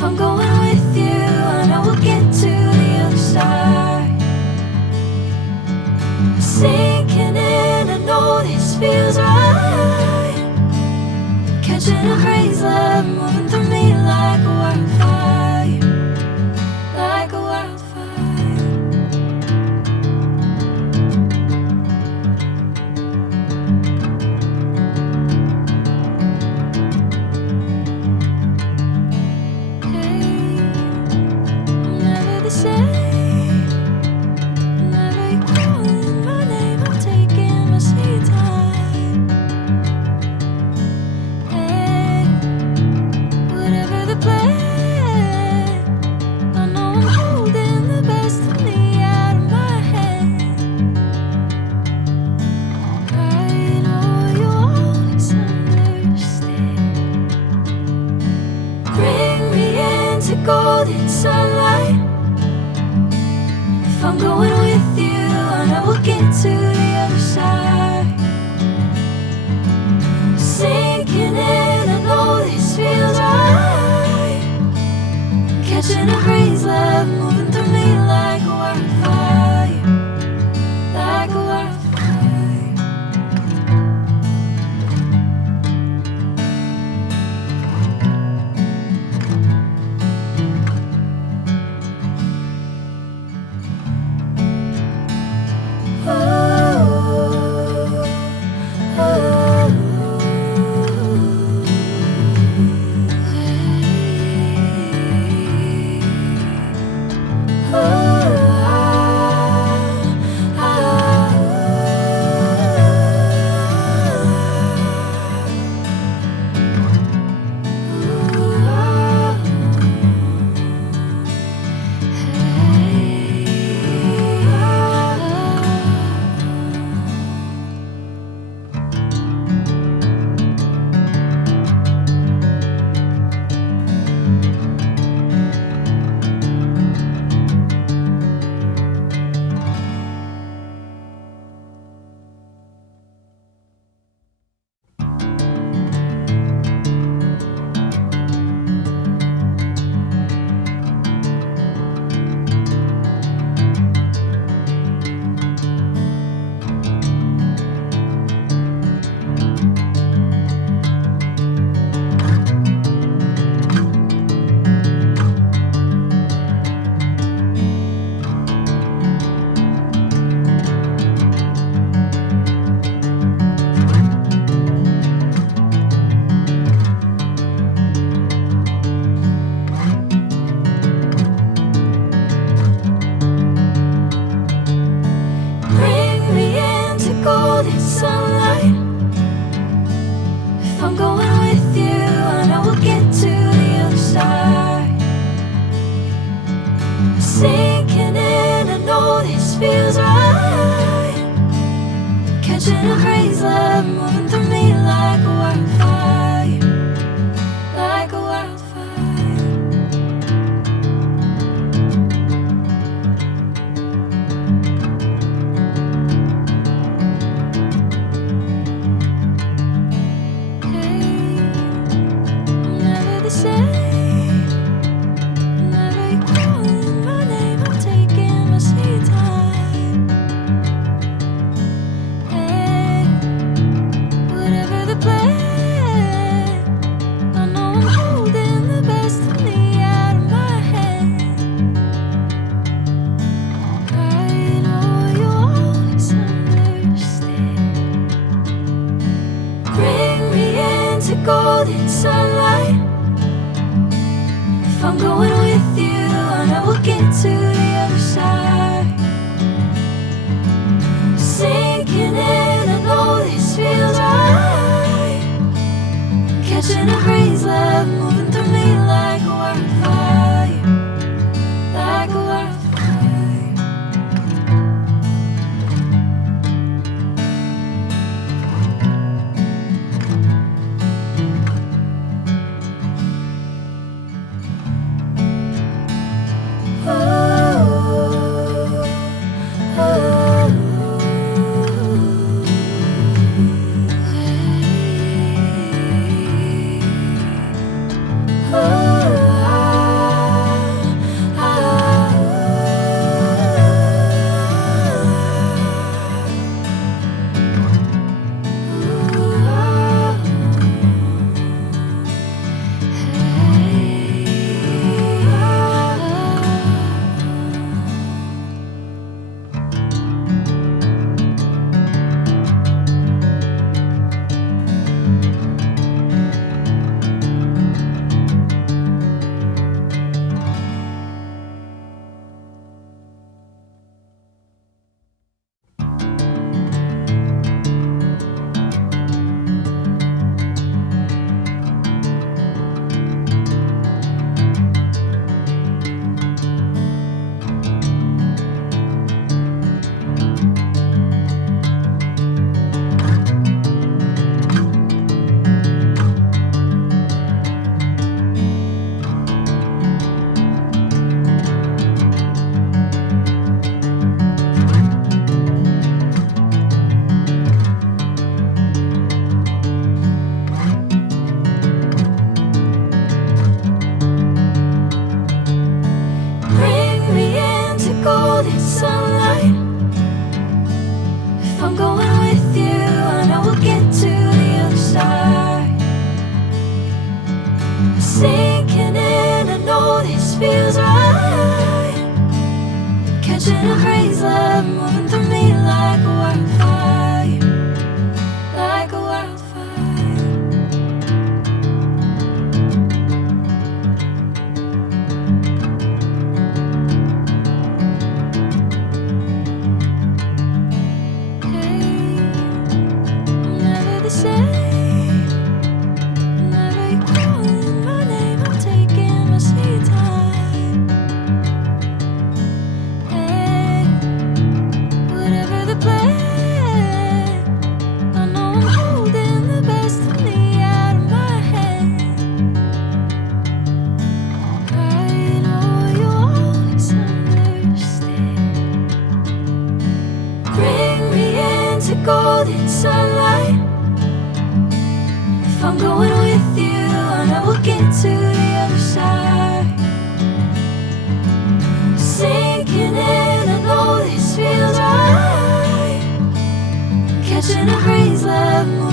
If I'm going with you, I know we'll get to the other side. Sinking in, I know this feels right. Catching a breeze, love moving through me like a wildfire, like a wildfire. Golden sunlight. If I'm going with you, I know we'll get to the other side. Sinking in, I know this feels right. Catching a breeze, love moving through me like a wildfire, like a wildfire. Sinking in, I know this feels right. Catching a breeze, love moving through me like a wildfire, like a wildfire. Hey, I'm never the same. Golden sunlight. If I'm going with you, I know we'll get to the other side. Sinking in, I know this feels right. Catching a breeze, love moving through me like a wildfire, like a wildfire. I'm going with you, I know we'll get to the other side. Sinking in, I know this feels right. Catching a breeze, love moving through me like a wildfire, like a wildfire. Hey, I'm never the same. Whenever you're calling my name, I'm taking my sweet time. Hey, whatever the plan, I know I'm holding the best of me out of my hand. I know you'll always understand. Bring me into golden sunlight. If I'm going with you, I know we'll get to the other side. Sinking in, I know this feels right. Catching a breeze, love.